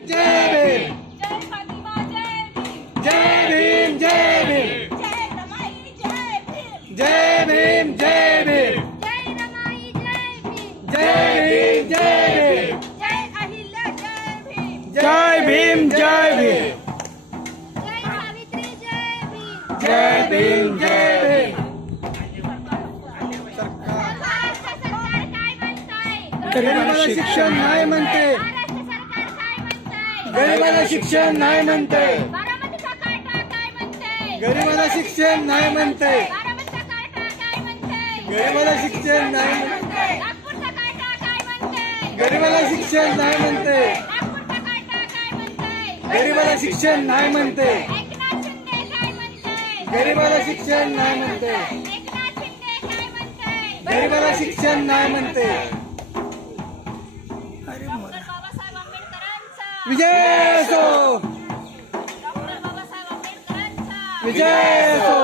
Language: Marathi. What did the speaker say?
जय भीम, जय फातिमा, जय भीम, जय भीम, जय रमाई, जय भीम, जय भीम, जय भीम, जय रमाई, जय भीम, जय भीम, जय भीम, जय अहिल्या, जय भीम, जय भीम, जय भीम, जय सावित्री, जय भीम, जय भीम, जय भीम। महाराष्ट्र सरकार काय म्हणतंय? गरिबाला शिक्षण नाही म्हणते, महाराष्ट्र सरकार काय म्हणतंय? गरिबाला शिक्षण नाही म्हणते, बारामतीचा काटा काय म्हणतंय? गरिबाला शिक्षण नाही म्हणते, बारामतीचा काटा काय म्हणतंय? गरिबाला शिक्षण नाही म्हणते, नागपूरचा काटा काय म्हणतंय? गरिबाला शिक्षण नाही म्हणते, नागपूरचा काटा काय म्हणतंय? गरिबाला शिक्षण नाही म्हणते, एकनाथ शिंदे काय म्हणतंय? गरिबाला शिक्षण नाही म्हणते, एकनाथ शिंदे काय म्हणतंय? गरिबाला शिक्षण नाही म्हणते। डॉक्टर बाबासाहेब आंबेडकरांचा विजय असो, डॉक्टर बाबासाहेब आंबेडकरांचा विजय असो।